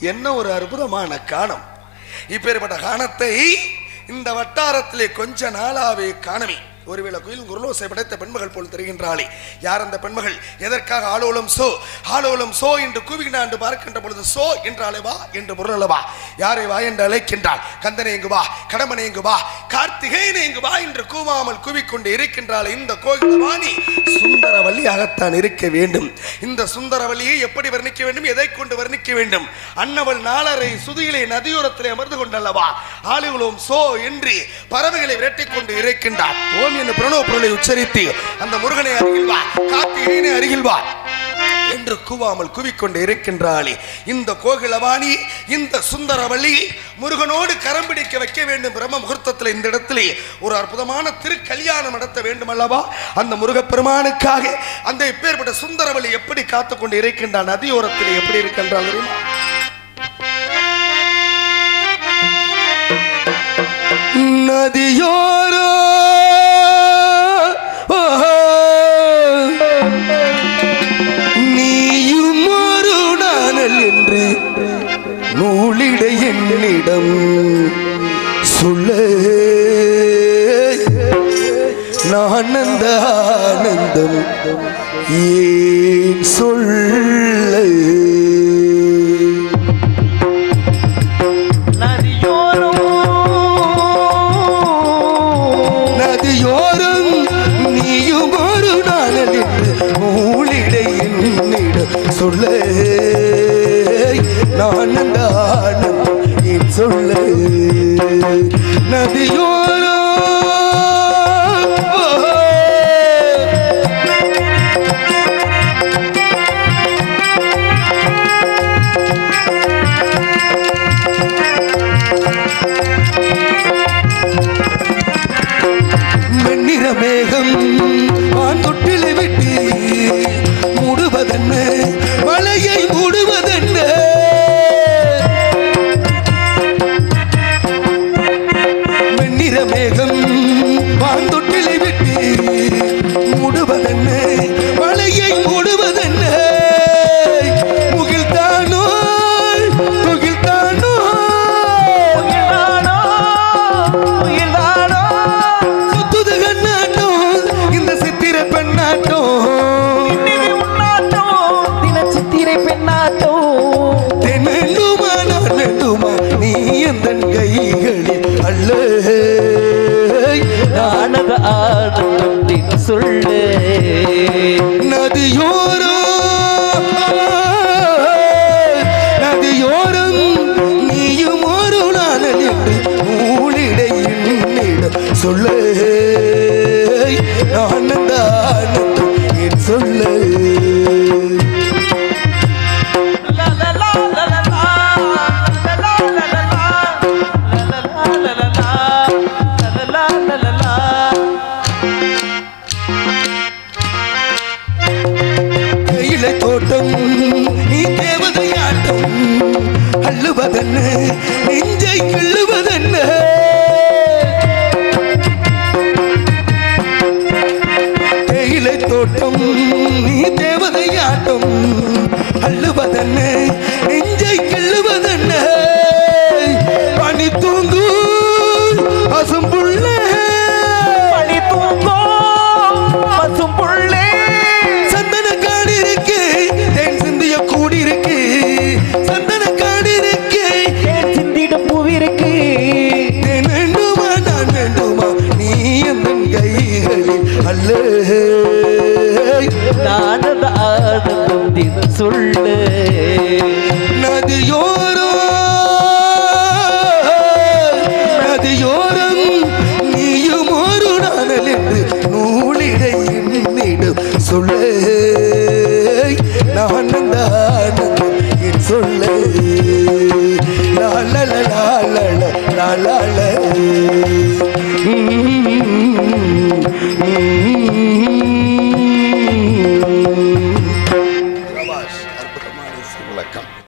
என்ன ஒரு அற்புதமான காணம். இப்பேற்பட்ட காணத்தை இந்த வட்டாரத்திலே கொஞ்ச நாளாவே காணமே. ஒருவேளை குயில் குருலோசை படைத்த பெண்மகள் போல் தெரிகின்றாளே. யார் அந்த பெண்மகள்? எதற்காக ஆலோலம் சோ? ஆலோலம் சோ என்று கூவினாண்டு பார்க்கின்ற பொழுது சோ என்றாலே வா என்று முரளவா யாரை வா என்று அழைக்கின்றாள்? கந்தனை இங்கு வா? கடமனை இங்கு வா? கார்த்திகேயனை இங்கு வா என்று கூவாமல் கூவிக்கொண்டு இருக்கின்றாள் இந்த கோயில் வாணி சுந்தரவல்லியாகத்தான் இருக்க வேண்டும். இந்த சுந்தரவல்லியை எப்படி வர்ணிக்க வேண்டும்? எதை கொண்டு வர்ணிக்க வேண்டும்? அன்னவள் நாளரை சுதியிலே நதியோரத்திலே அமர்ந்து கொண்டல்லவா? ஆளுகளும் சோ என்று பறவைகளை விரட்டிக் கொண்டு இருக்கின்றார் ஓம் என்று பிரணவ பொருளை உச்சரித்து அந்த முருகனை அருகில் வா கார்த்திகேயனை அருகில் வா. என்று கூவாமல் குவிக்கொண்டு இருக்கின்றாளே. இந்த கோகிலவாணி இந்த சுந்தரவள்ளி முருகனோடு கரம் பிடிக்க வைக்க வேண்டும் பிரம்ம முகூர்த்தத்தில் இந்த இடத்துல ஒரு அற்புதமான திருக்கல்யாணம் நடத்த வேண்டும் அல்லவா அந்த முருகப்பெருமானுக்காக அந்த இப்பேற்பட்ட சுந்தரவள்ளி எப்படி காத்துக்கொண்டு இருக்கின்றான்? நதியோரத்தில் எப்படி இருக்கின்றாள் தெரியுமா? சொல்லு. நானந்த ஆனந்தம் ஏன் சொல்லு? நதியோரம். நதியோரம் நீயும் ஒரு நாளில் மூலிடை என்னிடம் சொல்லு. நானந்த ஆனந்தம் சொல்லு. நதியோரோ மேகம் மாந்தொட்டிலை விட்டு மூடுவதென்ன? வலையை மூடுவதென்ன? முகிழ்த்தானோ முகிழ்த்தானோ சுத்துது கண்ணாட்டோ இந்த சித்திர பெண்ணாட்டோ சித்திரை பெண்ணாட்டோ தென்னுமா நான் நீ என் கைகள்? காணத ஆடும் சொல்லு. நதியோரம் நதியோரம் நீயும் ஒரு நான் மூலிடையில் சொல்லு. நான் தான் tung தானத ஆனந்தம் தின சொல்லு நதியோரம் நதியோரம் நீயும் ஒரு நானல் என்று நூலிடை என்னிடம் சொல்லு நானந்த ஆனந்தம் என்